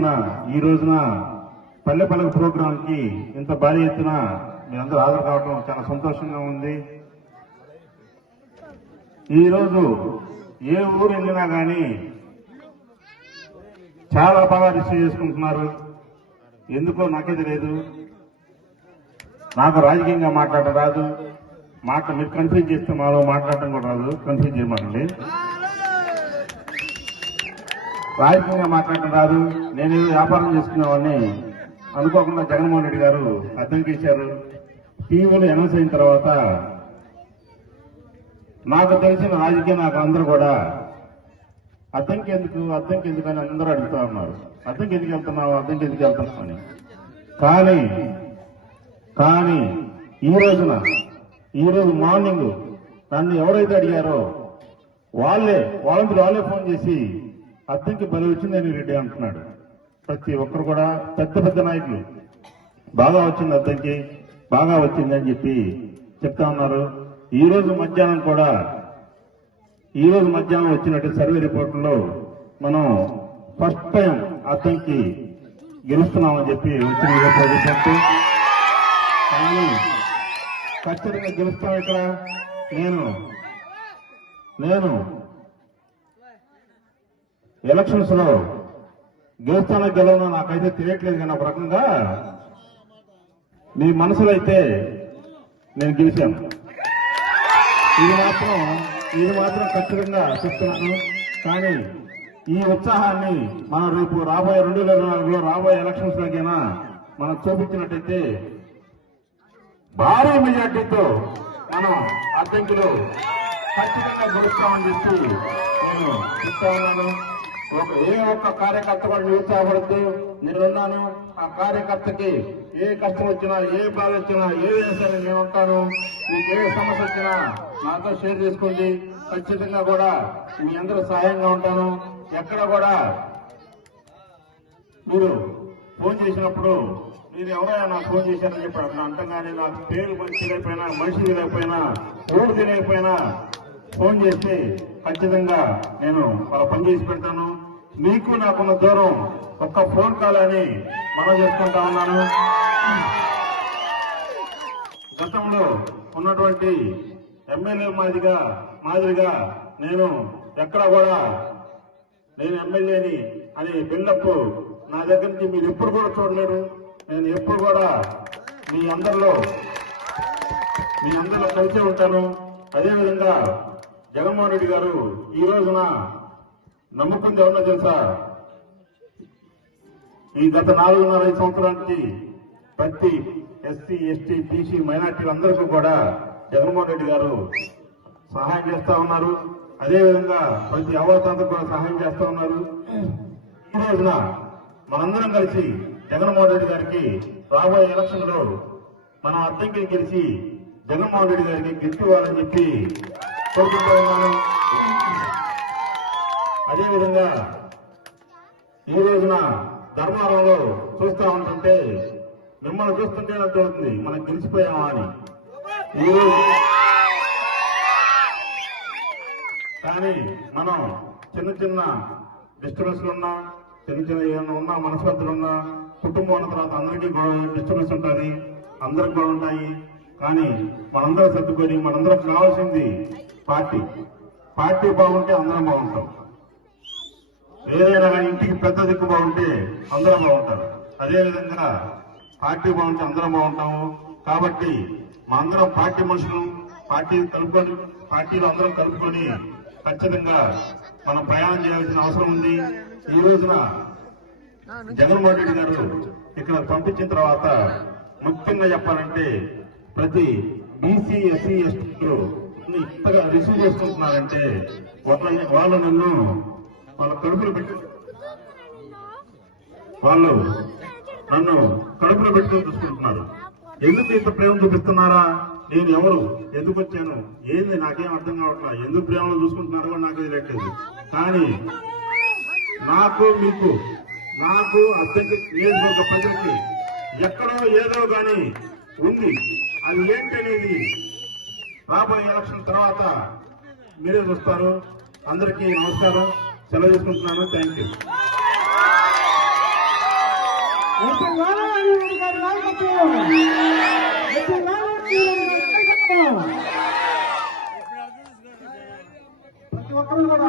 ఎత్తున ఈ రోజున పల్లె పల్లె ప్రోగ్రాం కి ఇంత భారీ ఎత్తున మీరందరూ హాజరు కావడం చాలా సంతోషంగా ఉంది. ఈ రోజు ఏ ఊరు వెళ్ళినా కానీ చాలా బాగా రిసీవ్ చేసుకుంటున్నారు. ఎందుకో నాకే తెలియదు. నాకు రాజకీయంగా మాట్లాడటం రాదు. మీరు కన్ఫ్యూజ్ చేస్తే మాలో మాట్లాడటం కూడా రాదు. కన్ఫ్యూజ్ చేయమండి. రాజకీయంగా మాట్లాడటం రాదు. నేను వ్యాపారం చేసుకునేవాడిని. అనుకోకుండా జగన్మోహన్ రెడ్డి గారు అడ్డంకిచ్చారు. టీవీలో అనౌన్స్ అయిన తర్వాత నాకు తెలిసిన రాజకీయ నాయకులు అందరూ కూడా అద్దంకి ఎందుకు అని అందరూ అడుగుతా ఉన్నారు. అద్దంకి ఎందుకు వెళ్తున్నావు అని. కానీ ఈ రోజు మార్నింగ్ నన్ను ఎవరైతే అడిగారో వాళ్ళే ఫోన్ చేసి అద్దంకి బలి వచ్చిందని రెడ్డి అంటున్నాడు. ప్రతి ఒక్కరు కూడా పెద్ద నాయకులు బాగా వచ్చింది, అద్దంకి బాగా వచ్చిందని చెప్పి చెప్తా ఉన్నారు. ఈ రోజు మధ్యాహ్నం వచ్చినట్టు సర్వే రిపోర్టులో మనం ఫస్ట్ టైం అద్దంకి గెలుస్తున్నామని చెప్పి వచ్చిన రిపోర్టు. కానీ ఖచ్చితంగా గెలుస్తాం. ఇక్కడ నేను ఎలక్షన్స్ లో గెలుస్తానో గెలవనో నాకైతే తెలియట్లేదు. కానీ ఒక రకంగా మీ మనసులో అయితే నేను గెలిచాను. ఇది మాత్రం ఖచ్చితంగా చెప్తున్నాను. కానీ ఈ ఉత్సాహాన్ని మనం రేపు రాబోయే 2024లో రాబోయే ఎలక్షన్స్ లాగైనా మనం చూపించినట్టయితే భారీ మెజార్టీతో మనం అద్దంకిలో ఖచ్చితంగా గెలుస్తామని చెప్పి నేను చెప్తా ఉన్నాను. ఏ ఒక్క కార్యకర్త కూడా నిరుత్సాహపడద్దు. నేనున్నాను. ఆ కార్యకర్తకి ఏ కష్టం వచ్చినా, ఏ బాధ వచ్చినా, ఏదైనా సరే నేను ఉంటాను. మీకు ఏ సమస్య వచ్చినా నాతో షేర్ చేసుకోండి. ఖచ్చితంగా కూడా మీ అందరూ సహాయంగా ఉంటాను. ఎక్కడ కూడా మీరు ఫోన్ చేసినప్పుడు మీరు ఎవరైనా నాకు ఫోన్ చేశారని చెప్పారు అట్లా అంటంగానే నాకు పేరు మనిషి తెలియకపోయినా ఊరు తెలియకపోయినా ఫోన్ చేస్తే ఖచ్చితంగా నేను వాళ్ళ పని చేసి పెడతాను. మీకు నాకున్న దూరం ఒక్క ఫోన్ కాల్ అని మనం చేసుకుంటా ఉన్నాను. గతంలో ఉన్నటువంటి ఎమ్మెల్యే మాదిరిగా నేను ఎక్కడ కూడా నేను ఎమ్మెల్యేని అనే బిల్డప్ నా దగ్గర నుంచి మీరు ఎప్పుడు కూడా చూడలేరు. నేను ఎప్పుడు కూడా మీ అందరిలో కలిసి ఉంటాను. అదేవిధంగా జగన్మోహన్ రెడ్డి గారు ఈ రోజున నమ్ముకుంది ఎవరన్నా తెలుసా? ఈ గత 4.5 సంవత్సరానికి ప్రతి ఎస్సీ, ఎస్టీ, బీసీ, మైనార్టీలందరికీ కూడా జగన్మోహన్ రెడ్డి గారు సహాయం చేస్తా ఉన్నారు. అదేవిధంగా ప్రతి అవతాంతకు కూడా సహాయం చేస్తా ఉన్నారు. ఈ రోజున మనందరం కలిసి జగన్మోహన్ రెడ్డి గారికి రాబోయే ఎలక్షన్ లో మన అద్దంకి గెలిచి జగన్మోహన్ రెడ్డి గారికి గెలిచివ్వాలని చెప్పి కోరుకుంటూ ఉన్నాను. అదేవిధంగా ఈ రోజున ధర్మవరంలో చూస్తా ఉంటుంటే మిమ్మల్ని చూస్తుంటే నాకు తోడుతుంది మనం గెలిచిపోయామా అని. కానీ మనం చిన్న డిస్టర్బెన్స్లు ఉన్నా, ఏమైనా ఉన్నా, మనస్పర్ధలు ఉన్నా, కుటుంబం ఉన్న తర్వాత అందరికీ డిస్టర్బెన్స్ ఉంటుంది, అందరికి కూడా ఉంటాయి. కానీ మనందరం సర్దుకొని మనందరం కావాల్సింది పార్టీ బాగుంటే అందరం బాగుంటాం. ఏదైనా కానీ ఇంటికి పెద్ద దిక్కు బాగుంటే అందరం బాగుంటారు. అదేవిధంగా పార్టీ బాగుంటే అందరం బాగుంటాము. కాబట్టి మా అందరం పార్టీ మనుషులు, పార్టీలో అందరం కలుపుకొని ఖచ్చితంగా మనం ప్రయాణం చేయాల్సిన అవసరం ఉంది. ఈ రోజున జగన్మోహన్ రెడ్డి గారు ఇక్కడ పంపించిన తర్వాత ముఖ్యంగా చెప్పాలంటే ప్రతి బీసీ, ఎస్సీ, ఎస్టీలు ఇంతగా రిసీవ్ చేసుకుంటున్నారంటే వాళ్ళు నన్ను వాళ్ళ కడుపులు పెట్టుకుని చూసుకుంటున్నారు. ఎందుకు ఇంత ప్రేమ చూపిస్తున్నారా? నేను ఎవరు, ఎందుకు వచ్చాను, ఏంది నాకేం అర్థం కావట్లా. ఎందుకు ప్రేమలో చూసుకుంటున్నారో కూడా నాకు తెలియట్లేదు. కానీ నాకు అత్యంత నియోజకవర్గ ప్రజలకి ఎక్కడో ఏదో కానీ ఉంది. అది ఏంటనేది రాబోయే ఎలక్షన్ తర్వాత మీరే చూస్తారు. అందరికీ నమస్కారం, సెలవు తీసుకుంటున్నాను. Thank you. ప్రతి ఒక్కరు కూడా